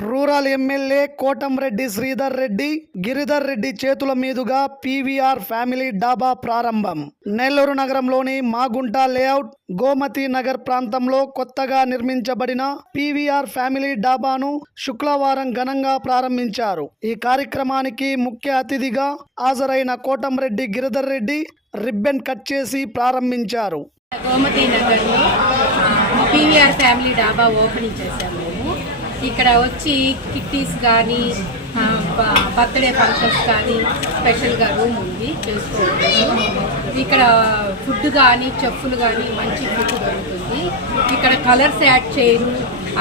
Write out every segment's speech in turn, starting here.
Rural MLA Kotamreddy Sridhar Reddy, Giridhar Reddy చేతుల మీదుగా PVR family డాబా ప్రారంభం. నెల్లూరు నగరంలోని మాగుంట లేఅవుట్, గోమతి నగర్ ప్రాంతంలో కొత్తగా నిర్మించబడిన పీవీఆర్ ఫ్యామిలీ డాబాను శుక్రవారం ఘనంగా ప్రారంభించారు. ఈ కార్యక్రమానికి ముఖ్య అతిథిగా హాజరైన కోటంరెడ్డి గిరిధర్ రెడ్డి రిబ్బన్ కట్ చేసి ప్రారంభించారు. గోమతి నగర్లో పీవీఆర్ ఫ్యామిలీ డాబా ఓపెనింగ్ చేశాము. ఇక్కడ వచ్చి కిట్టీస్ కానీ బర్త్డే ఫంక్షన్స్ కానీ స్పెషల్గా రూమ్ ఉంది చేసుకోవచ్చు. ఇక్కడ ఫుడ్ కానీ చెఫ్లు కానీ మంచి ఫుడ్ దొరుకుతుంది. ఇక్కడ కలర్స్ యాడ్ చేయరు,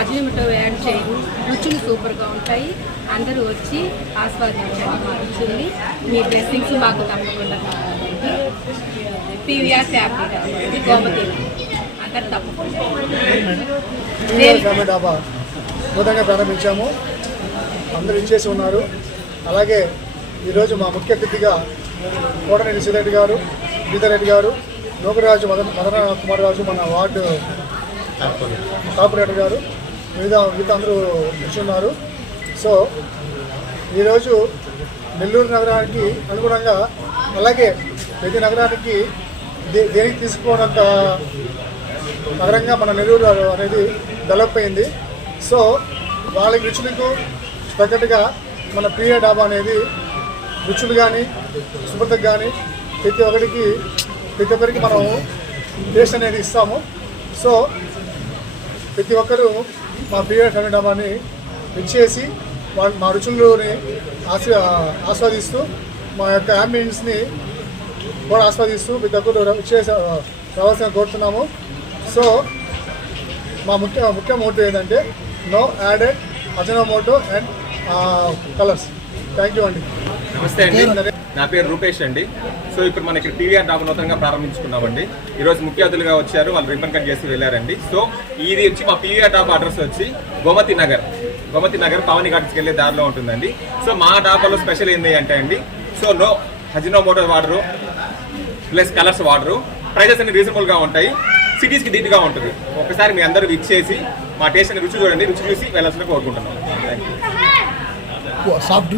అజినోమోటో యాడ్ చేయరు, రుచులు సూపర్గా ఉంటాయి. అందరూ వచ్చి ఆస్వాదించండి మా రుచుల్ని. మీ బ్లెస్సింగ్స్ మాకు తప్పకుండా కావాలండి. పీవీఆర్ ఫ్యామిలీ గోమతి అందరు తప్పకుండా నూతనంగా ప్రారంభించాము. అందరూ ఇచ్చేసి ఉన్నారు. అలాగే ఈరోజు మా ముఖ్య అతిథిగా కోటరెడ్డి శ్రీధర్ గారు, గిరిధర్ రెడ్డి గారు, నూకరాజు మదన కుమార్ రాజు, మన వార్డు కార్పొరేటర్ గారు, మిగతా అందరూ ఇచ్చున్నారు. సో ఈరోజు నెల్లూరు నగరానికి అనుగుణంగా, అలాగే ప్రతి నగరానికి దేనికి తీసుకోనంత నగరంగా మన నెల్లూరు అనేది డెవలప్ అయింది. సో వాళ్ళకి రుచులకు తగ్గట్టుగా మన ప్రియ డాబా అనేది రుచులు కానీ శుభ్రతకు కానీ ప్రతి ఒక్కరికి మనం టేస్ట్ అనేది ఇస్తాము. సో ప్రతి ఒక్కరూ మా ప్రియ ఫ్యామిలీ డాబాని ఇచ్చేసి మా రుచులని ఆస్వాదిస్తూ మా యొక్క అంబియన్స్ని కూడా ఆస్వాదిస్తూ ప్రతి ఒక్కరు ఇచ్చేసి రావాల్సిన కోరుతున్నాము. సో మా ముఖ్య మోటో ఏంటంటే no added Ajinomoto and colours. Thank you అండి. నమస్తే అండి, నా పేరు రూపేష్ అండి. సో ఇప్పుడు మనకి పీవీఆర్ డాబా నూతనంగా ప్రారంభించుకున్నామండి. ఈరోజు ముఖ్య అతిథులుగా వచ్చారు, వాళ్ళు రిబ్బన్ కట్ చేసి వెళ్ళారండి. సో ఇది వచ్చి మా పీవీఆర్ డాబా అడ్రస్ వచ్చి గోమతి నగర్ పావని ఘాట్స్కి వెళ్ళే దారిలో ఉంటుందండి. సో మా డాబాలో స్పెషల్ ఏంటి అంటే అండి, సో నో అజినోమోటో వాడరు, ప్లస్ కలర్స్ వాడరు, ప్రైజెస్ అన్ని రీజనబుల్గా ఉంటాయి, సిటీస్కి ధీటుగా ఉంటుంది. ఒకసారి మీ అందరూ ఇచ్చేసి మా టేస్ట్ రుచి చూడండి, రుచి చూసి వెళ్ళాల్సిన కోరుకుంటున్నాం. సాఫ్ట్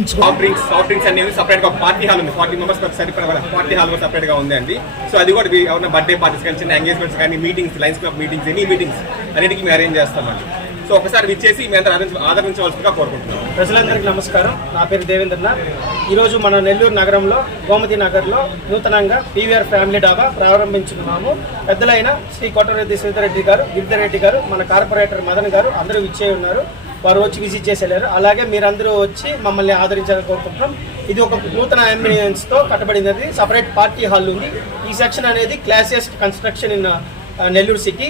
డ్రింక్స్ అనేది సపరేట్గా పార్టీ హాల్ ఉంది. 40 మెంబర్స్ సరిపడా పార్టీ హాల్ కూడా సపరేట్గా ఉంది అండి. సో అది కూడా ఎవరైనా బర్త్డే పార్టీస్ కానీ, చిన్న ఎంగేజ్మెంట్స్ కానీ, meetings, lines club meetings, any meetings అన్నిటికీ మేము అరేంజ్ చేస్తామండి. సో ఒకసారి ఇచ్చేసి మీ అందరూ ఆదరించవలసిందిగా కోరుకుంటున్నాం. ప్రజలందరికీ నమస్కారం. నా పేరు దేవేంద్రన. ఈరోజు మన నెల్లూరు నగరంలో గోమతి నగర్లో నూతనంగా పీవీఆర్ ఫ్యామిలీ డాబా ప్రారంభించుకున్నాము. పెద్దలైన శ్రీ కోటరెడ్డి శ్రీధర్ రెడ్డి గారు, గిరిధర్ రెడ్డి గారు, మన కార్పొరేటర్ మదన్ గారు అందరూ ఇచ్చే ఉన్నారు. వారు వచ్చి విజిట్ చేసి వెళ్ళారు. అలాగే మీరందరూ వచ్చి మమ్మల్ని ఆదరించాలని కోరుకుంటున్నాం. ఇది ఒక నూతన అంబియన్స్తో కట్టబడినది. సపరేట్ పార్టీ హాల్ ఉంది. ఈ సెక్షన్ అనేది classiest construction in Nellore city.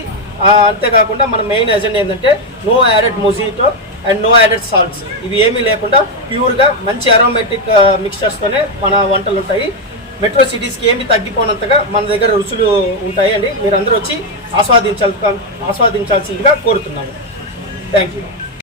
అంతేకాకుండా మన మెయిన్ ఎజెండా ఏంటంటే no added mojito and no added salts. ఇవి ఏమీ లేకుండా ప్యూర్గా మంచి అరోమేటిక్ మిక్స్చర్స్తోనే మన వంటలు ఉంటాయి. మెట్రో సిటీస్కి ఏమి తగ్గిపోనంతగా మన దగ్గర రుచులు ఉంటాయి అండి. మీరందరూ వచ్చి ఆస్వాదించాల్సిందిగా కోరుతున్నాము. Thank you.